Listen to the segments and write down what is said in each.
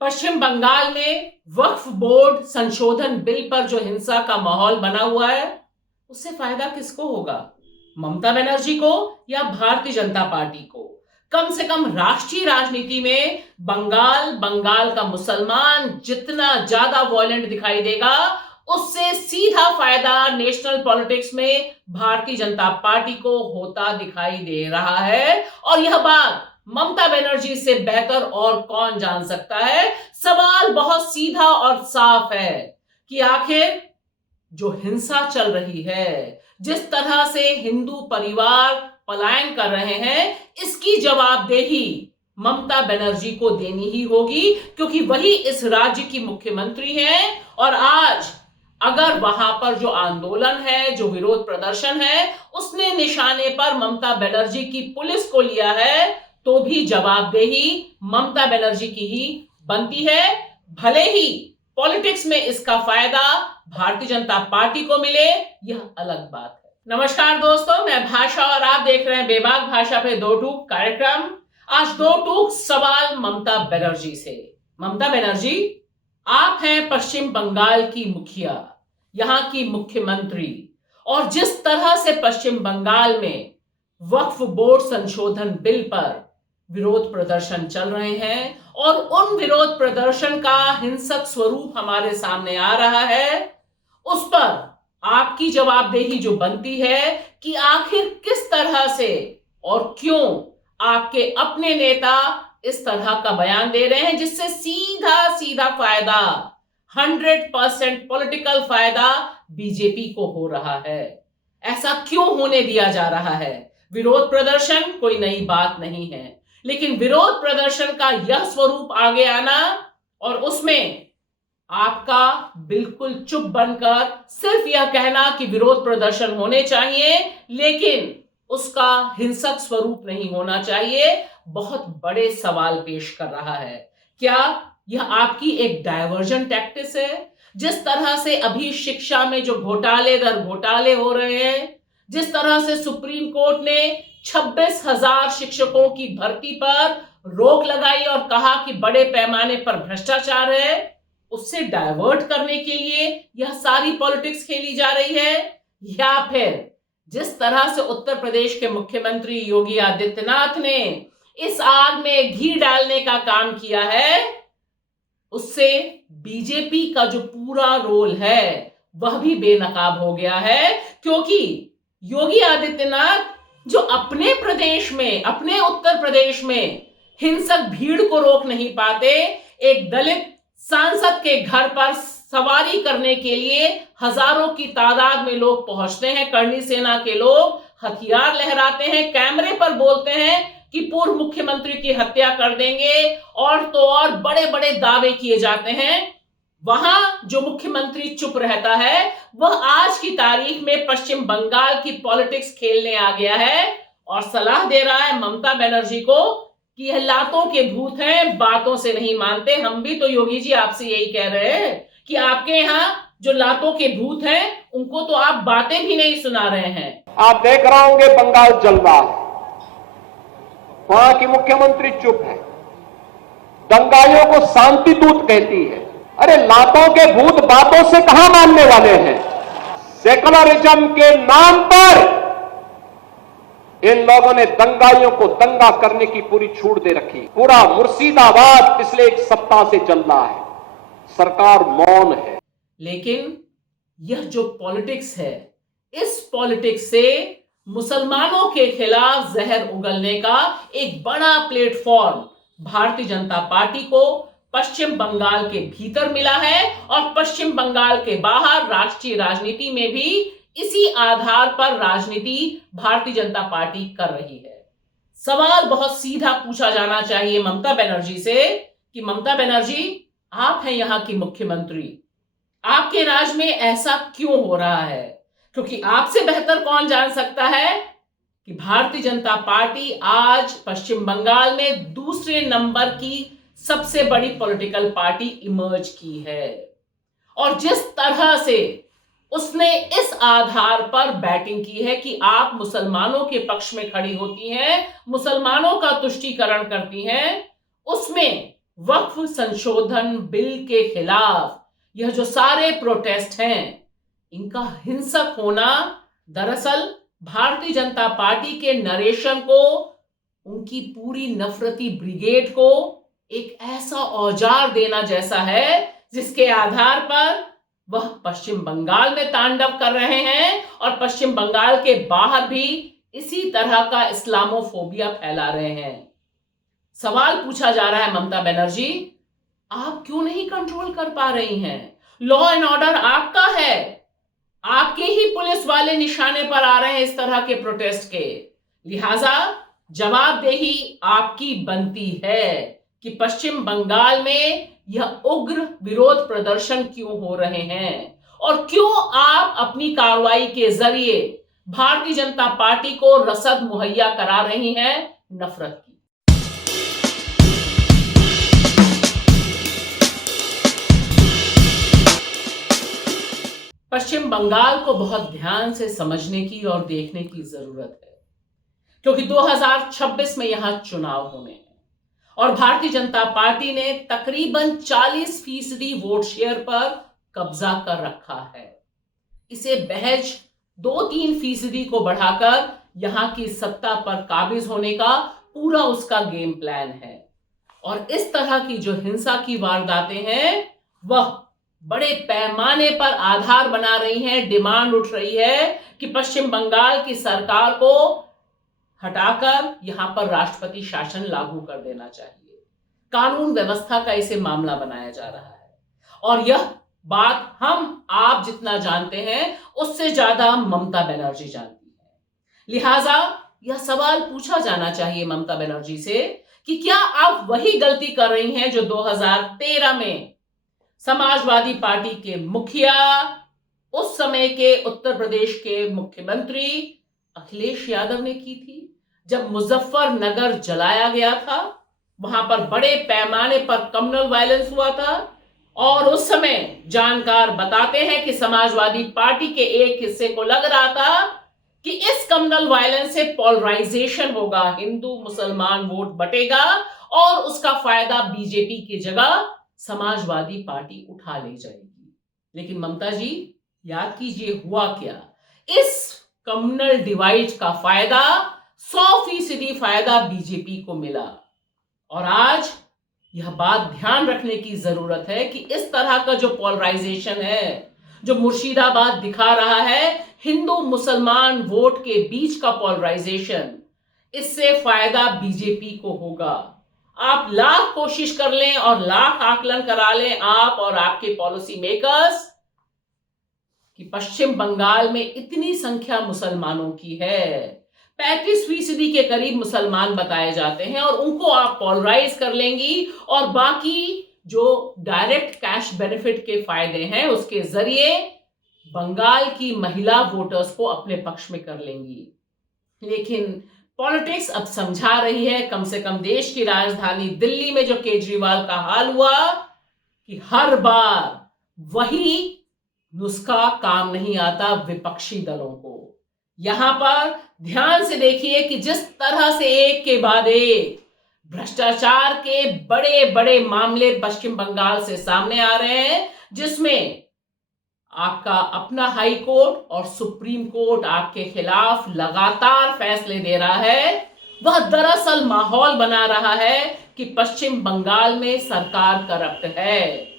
पश्चिम बंगाल में वक्फ बोर्ड संशोधन बिल पर जो हिंसा का माहौल बना हुआ है, उससे फायदा किसको होगा? ममता बनर्जी को या भारतीय जनता पार्टी को? कम से कम राष्ट्रीय राजनीति में बंगाल का मुसलमान जितना ज्यादा वॉयलेंट दिखाई देगा, उससे सीधा फायदा नेशनल पॉलिटिक्स में भारतीय जनता पार्टी को होता दिखाई दे रहा है। और यह बात ममता बनर्जी से बेहतर और कौन जान सकता है? सवाल बहुत सीधा और साफ है कि आखिर जो हिंसा चल रही है, जिस तरह से हिंदू परिवार पलायन कर रहे हैं, इसकी जवाबदेही ममता बनर्जी को देनी ही होगी, क्योंकि वही इस राज्य की मुख्यमंत्री हैं। और आज अगर वहां पर जो आंदोलन है, जो विरोध प्रदर्शन है, उसने निशाने पर ममता बनर्जी की पुलिस को लिया है, तो भी जवाबदेही ममता बनर्जी की ही बनती है। भले ही पॉलिटिक्स में इसका फायदा भारतीय जनता पार्टी को मिले, यह अलग बात है। नमस्कार दोस्तों, मैं भाषा और आप देख रहे हैं बेबाक भाषा पे दो टूक कार्यक्रम। आज दो टूक सवाल ममता बनर्जी से। ममता बनर्जी, आप हैं पश्चिम बंगाल की मुखिया, यहां की मुख्यमंत्री, और जिस तरह से पश्चिम बंगाल में वक्फ बोर्ड संशोधन बिल पर विरोध प्रदर्शन चल रहे हैं और उन विरोध प्रदर्शन का हिंसक स्वरूप हमारे सामने आ रहा है, उस पर आपकी जवाबदेही जो बनती है कि आखिर किस तरह से और क्यों आपके अपने नेता इस तरह का बयान दे रहे हैं, जिससे सीधा सीधा फायदा 100% पॉलिटिकल फायदा बीजेपी को हो रहा है। ऐसा क्यों होने दिया जा रहा है? विरोध प्रदर्शन कोई नई बात नहीं है, लेकिन विरोध प्रदर्शन का यह स्वरूप आगे आना और उसमें आपका बिल्कुल चुप बनकर सिर्फ यह कहना कि विरोध प्रदर्शन होने चाहिए, लेकिन उसका हिंसक स्वरूप नहीं होना चाहिए, बहुत बड़े सवाल पेश कर रहा है। क्या यह आपकी एक डायवर्जन टैक्टिस है? जिस तरह से अभी शिक्षा में जो घोटाले दर घोटाले हो रहे हैं, जिस तरह से सुप्रीम कोर्ट ने 26,000 शिक्षकों की भर्ती पर रोक लगाई और कहा कि बड़े पैमाने पर भ्रष्टाचार है, उससे डाइवर्ट करने के लिए यह सारी पॉलिटिक्स खेली जा रही है? या फिर जिस तरह से उत्तर प्रदेश के मुख्यमंत्री योगी आदित्यनाथ ने इस आग में घी डालने का काम किया है, उससे बीजेपी का जो पूरा रोल है वह भी बेनकाब हो गया है? क्योंकि योगी आदित्यनाथ जो अपने प्रदेश में, अपने उत्तर प्रदेश में हिंसक भीड़ को रोक नहीं पाते, एक दलित सांसद के घर पर सवारी करने के लिए हजारों की तादाद में लोग पहुंचते हैं, करणी सेना के लोग हथियार लहराते हैं, कैमरे पर बोलते हैं कि पूर्व मुख्यमंत्री की हत्या कर देंगे, और तो और बड़े बड़े दावे किए जाते हैं। वहां जो मुख्यमंत्री चुप रहता है, वह आज की तारीख में पश्चिम बंगाल की पॉलिटिक्स खेलने आ गया है और सलाह दे रहा है ममता बनर्जी को कि यह लातों के भूत हैं, बातों से नहीं मानते। हम भी तो योगी जी आपसे यही कह रहे हैं कि आपके यहाँ जो लातों के भूत हैं, उनको तो आप बातें भी नहीं सुना रहे हैं। आप देख रहे होंगे बंगाल जल रहा है, वहां की मुख्यमंत्री चुप है, दंगाइयों को शांति दूत कहती है। अरे लातों के भूत बातों से कहां मानने वाले हैं? सेकुलरिज्म के नाम पर इन लोगों ने दंगाइयों को दंगा करने की पूरी छूट दे रखी। पूरा मुर्शिदाबाद पिछले एक सप्ताह से चल रहा है, सरकार मौन है। लेकिन यह जो पॉलिटिक्स है, इस पॉलिटिक्स से मुसलमानों के खिलाफ जहर उगलने का एक बड़ा प्लेटफॉर्म भारतीय जनता पार्टी को पश्चिम बंगाल के भीतर मिला है और पश्चिम बंगाल के बाहर राष्ट्रीय राजनीति में भी इसी आधार पर राजनीति भारतीय जनता पार्टी कर रही है। सवाल बहुत सीधा पूछा जाना चाहिए ममता बनर्जी से कि ममता बनर्जी, आप हैं यहां की मुख्यमंत्री, आपके राज्य में ऐसा क्यों हो रहा है? क्योंकि आपसे बेहतर कौन जान सकता है कि भारतीय जनता पार्टी आज पश्चिम बंगाल में दूसरे नंबर की सबसे बड़ी पॉलिटिकल पार्टी इमर्ज की है, और जिस तरह से उसने इस आधार पर बैटिंग की है कि आप मुसलमानों के पक्ष में खड़ी होती हैं, मुसलमानों का तुष्टीकरण करती हैं, उसमें वक्फ संशोधन बिल के खिलाफ यह जो सारे प्रोटेस्ट हैं, इनका हिंसक होना दरअसल भारतीय जनता पार्टी के नरेशन को, उनकी पूरी नफरती ब्रिगेड को एक ऐसा औजार देना जैसा है जिसके आधार पर वह पश्चिम बंगाल में तांडव कर रहे हैं और पश्चिम बंगाल के बाहर भी इसी तरह का इस्लामोफोबिया फैला रहे हैं। सवाल पूछा जा रहा है, ममता बनर्जी, आप क्यों नहीं कंट्रोल कर पा रही हैं? लॉ एंड ऑर्डर आपका है, आपके ही पुलिस वाले निशाने पर आ रहे हैं इस तरह के प्रोटेस्ट के, लिहाजा जवाबदेही आपकी बनती है कि पश्चिम बंगाल में यह उग्र विरोध प्रदर्शन क्यों हो रहे हैं और क्यों आप अपनी कार्रवाई के जरिए भारतीय जनता पार्टी को रसद मुहैया करा रही हैं नफरत की। पश्चिम बंगाल को बहुत ध्यान से समझने की और देखने की जरूरत है, क्योंकि 2026 में यहां चुनाव होने हैं और भारतीय जनता पार्टी ने तकरीबन 40% वोट शेयर पर कब्जा कर रखा है। इसे महज 2-3% को बढ़ाकर यहां की सत्ता पर काबिज होने का पूरा उसका गेम प्लान है। और इस तरह की जो हिंसा की वारदातें हैं, वह बड़े पैमाने पर आधार बना रही हैं, डिमांड उठ रही है कि पश्चिम बंगाल की सरकार को हटाकर यहां पर राष्ट्रपति शासन लागू कर देना चाहिए। कानून व्यवस्था का इसे मामला बनाया जा रहा है और यह बात हम आप जितना जानते हैं उससे ज्यादा ममता बनर्जी जानती है। लिहाजा यह सवाल पूछा जाना चाहिए ममता बनर्जी से कि क्या आप वही गलती कर रही हैं जो 2013 में समाजवादी पार्टी के मुखिया, उस समय के उत्तर प्रदेश के मुख्यमंत्री अखिलेश यादव ने की थी, जब मुजफ्फरनगर जलाया गया था, वहां पर बड़े पैमाने पर कम्युनल वायलेंस हुआ था और उस समय जानकार बताते हैं कि समाजवादी पार्टी के एक हिस्से को लग रहा था कि इस कम्युनल वायलेंस से पोलराइजेशन होगा, हिंदू मुसलमान वोट बटेगा और उसका फायदा बीजेपी की जगह समाजवादी पार्टी उठा ले जाएगी। लेकिन ममता जी, याद कीजिए हुआ क्या, इस कम्युनल डिवाइड का फायदा 100% फायदा बीजेपी को मिला। और आज यह बात ध्यान रखने की जरूरत है कि इस तरह का जो पोलराइजेशन है, जो मुर्शिदाबाद दिखा रहा है, हिंदू मुसलमान वोट के बीच का पोलराइजेशन, इससे फायदा बीजेपी को होगा। आप लाख कोशिश कर लें और लाख आकलन करा लें, आप और आपके पॉलिसी मेकर्स, कि पश्चिम बंगाल में इतनी संख्या मुसलमानों की है, 35% के करीब मुसलमान बताए जाते हैं और उनको आप पोलराइज कर लेंगी और बाकी जो डायरेक्ट कैश बेनिफिट के फायदे हैं उसके जरिए बंगाल की महिला वोटर्स को अपने पक्ष में कर लेंगी। लेकिन पॉलिटिक्स अब समझा रही है, कम से कम देश की राजधानी दिल्ली में जो केजरीवाल का हाल हुआ, कि हर बार वही नुस्खा काम नहीं आता विपक्षी दलों को। यहां पर ध्यान से देखिए कि जिस तरह से एक के बाद एक भ्रष्टाचार के बड़े बड़े मामले पश्चिम बंगाल से सामने आ रहे हैं, जिसमें आपका अपना हाई कोर्ट और सुप्रीम कोर्ट आपके खिलाफ लगातार फैसले दे रहा है, वह दरअसल माहौल बना रहा है कि पश्चिम बंगाल में सरकार करप्ट है।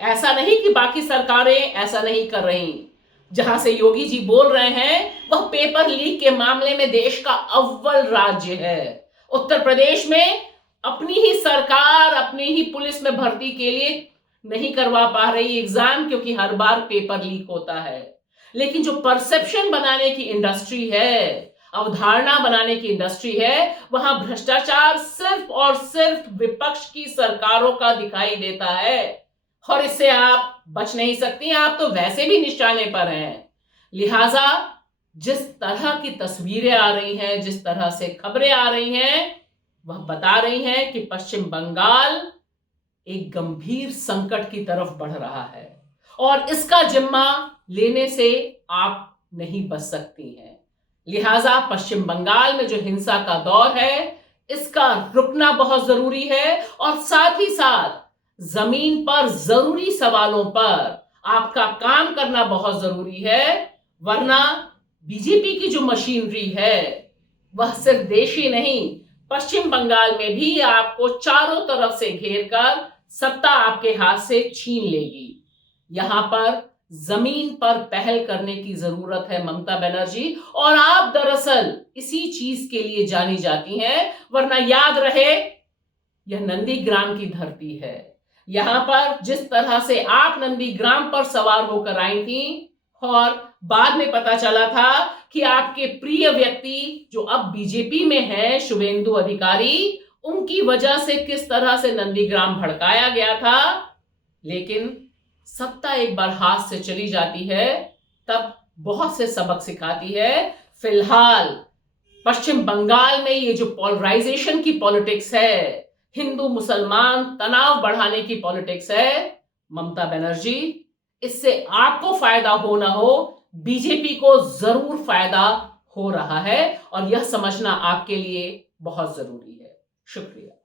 ऐसा नहीं कि बाकी सरकारें ऐसा नहीं कर रही। जहां से योगी जी बोल रहे हैं वह पेपर लीक के मामले में देश का अव्वल राज्य है। उत्तर प्रदेश में अपनी ही सरकार अपनी ही पुलिस में भर्ती के लिए नहीं करवा पा रही एग्जाम, क्योंकि हर बार पेपर लीक होता है। लेकिन जो परसेप्शन बनाने की इंडस्ट्री है, अवधारणा बनाने की इंडस्ट्री है, वहां भ्रष्टाचार सिर्फ और सिर्फ विपक्ष की सरकारों का दिखाई देता है और इससे आप बच नहीं सकती, आप तो वैसे भी निशाने पर हैं। लिहाजा जिस तरह की तस्वीरें आ रही हैं, जिस तरह से खबरें आ रही हैं, वह बता रही हैं कि पश्चिम बंगाल एक गंभीर संकट की तरफ बढ़ रहा है और इसका जिम्मा लेने से आप नहीं बच सकती हैं। लिहाजा पश्चिम बंगाल में जो हिंसा का दौर है, इसका रुकना बहुत जरूरी है और साथ ही साथ जमीन पर जरूरी सवालों पर आपका काम करना बहुत जरूरी है, वरना बीजेपी की जो मशीनरी है वह सिर्फ देश ही नहीं, पश्चिम बंगाल में भी आपको चारों तरफ से घेर कर सत्ता आपके हाथ से छीन लेगी। यहां पर जमीन पर पहल करने की जरूरत है ममता बनर्जी, और आप दरअसल इसी चीज के लिए जानी जाती हैं, वरना याद रहे यह नंदीग्राम की धरती है। यहां पर जिस तरह से आप नंदीग्राम पर सवार होकर आई थी और बाद में पता चला था कि आपके प्रिय व्यक्ति जो अब बीजेपी में है शुभेंदु अधिकारी, उनकी वजह से किस तरह से नंदीग्राम भड़काया गया था, लेकिन सत्ता एक बार हाथ से चली जाती है तब बहुत से सबक सिखाती है। फिलहाल पश्चिम बंगाल में ये जो पोलराइजेशन की पॉलिटिक्स है, हिंदू मुसलमान तनाव बढ़ाने की पॉलिटिक्स है, ममता बनर्जी, इससे आपको फायदा हो ना हो, बीजेपी को जरूर फायदा हो रहा है और यह समझना आपके लिए बहुत जरूरी है। शुक्रिया।